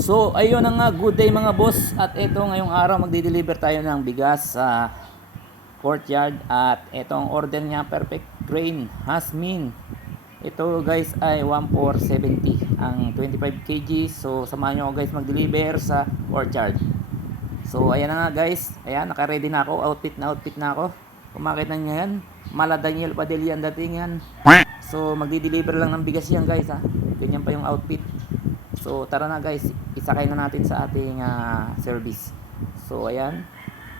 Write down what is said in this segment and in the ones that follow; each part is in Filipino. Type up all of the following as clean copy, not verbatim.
So ayun na nga, good day mga boss. At ito ngayong araw magdi-deliver tayo ng bigas sa courtyard. At itong order niya, perfect grain Hasmin. Ito guys ay 1470 ang 25 kg. So samahan nyo ako guys mag-deliver sa courtyard. So ayan na nga guys, ayan naka-ready na ako, outfit na ako. Kung makita nyo yan, Mala Daniel Padilla ang dating yan. So magdi-deliver lang ng bigas yan guys ha. Ganyan pa yung outfit. So tara na guys, isakay na natin sa ating service. So ayan,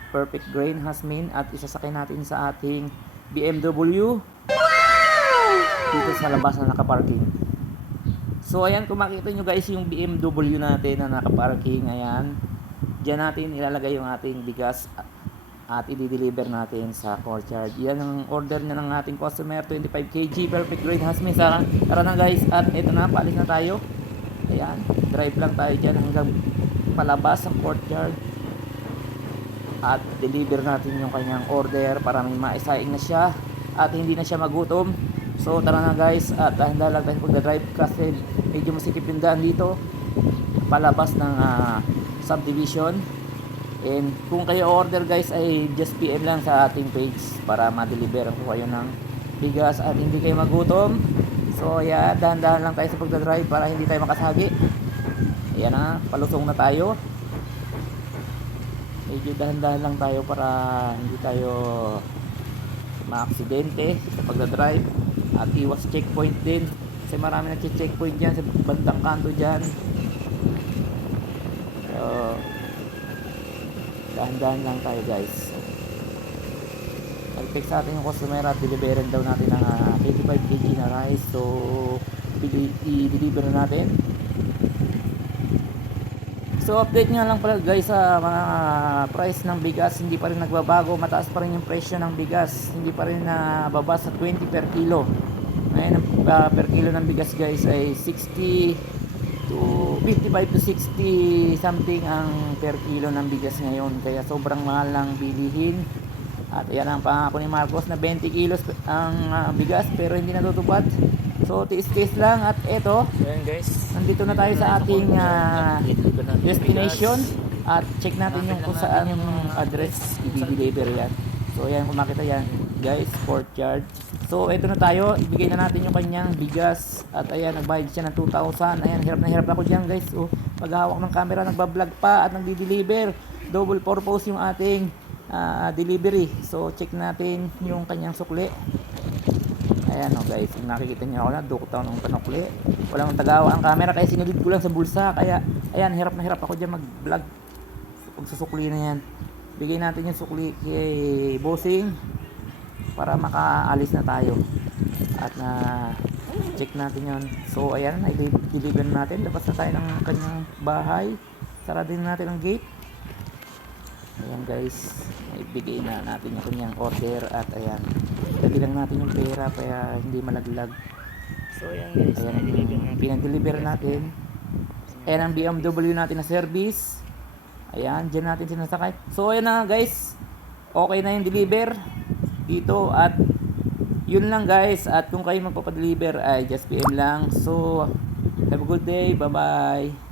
perfect grain Hasmin at isasakay natin sa ating BMW dito sa labas na nakaparking. So ayan, kung makita nyo guys yung BMW natin na nakaparking, ayan, dyan natin ilalagay yung ating bigas at i-deliver natin sa courtyard. Yan ang order na ng ating customer, 25 kg perfect grain Hasmin. Tara na guys, at ito na, paalis na tayo. Ayan, drive lang tayo dyan hanggang palabas ng courtyard at deliver natin yung kanyang order para may maisaing na siya at hindi na siya magutom. So tara na guys, at dahan-dahan lang tayo pagdadrive kasi medyo masikip yung daan dito palabas ng subdivision. And kung kayo order guys ay just PM lang sa ating page para ma-deliver ko kayo ng bigas at hindi kayo magutom. So yeah, dahan-dahan lang tayo sa pagdadrive para hindi tayo makasagi. Ayan na, palusong na tayo. Medyo dahan-dahan lang tayo para hindi tayo maaksidente sa pagdadrive. At iwas checkpoint din kasi marami nag-checkpoint dyan sa bandang kanto dyan. So dahan-dahan lang tayo guys. Nag-text sa atin yung customer at deliverin daw natin ang 25 kg na rice. So i-deliver na natin. So update nga lang pala guys sa mga price ng bigas, hindi pa rin nagbabago, mataas pa rin yung presyo ng bigas, hindi pa rin nababa sa 20 per kilo. Ngayon per kilo ng bigas guys ay 60 to 55 to 60 something ang per kilo ng bigas ngayon, kaya sobrang mahal ng bilihin. At yan ang pangako ni Marcos na 20 kilos ang bigas pero hindi natutupad. So tiis-tiis lang. At eto, ayan guys, nandito na tayo sa ating destination. At check natin yung kung saan yung address i-deliver yan. So ayan, kung makita yan guys, courtyard. So eto na tayo, ibigay na natin yung kanyang bigas. At ayan, nagbayad siya ng 2,000. Ayan, hirap na hirap ako dyan guys. So maghahawak ng camera, nagbablog pa at nagdi-deliver. Double purpose yung ating delivery. So check natin yung kanyang sukli. Ayan o guys, kung nakikita nyo ako na duktaw ng panukli, walang tagawa ang camera kaya sinilid ko lang sa bulsa. Kaya ayan, hirap na hirap ako dyan mag vlog pag susukli na yan. Bigay natin yung sukli kay bossing para makaalis na tayo at na check natin yon. So ayan, i-deliver natin, labas na tayo ng kanyang bahay, sarado din natin ang gate. Ayan guys, ibigay na natin yung kanyang order at ayan, lagay lang natin yung pera kaya hindi malaglag. so ayan guys, Ayan, pinag-deliver natin. Ayan ang BMW natin na service. Ayan, dyan natin sinasakay. So ayan na guys, okay na yung deliver dito. At yun lang guys, at kung kayo magpapadeliver ay just PM lang. So have a good day, bye bye.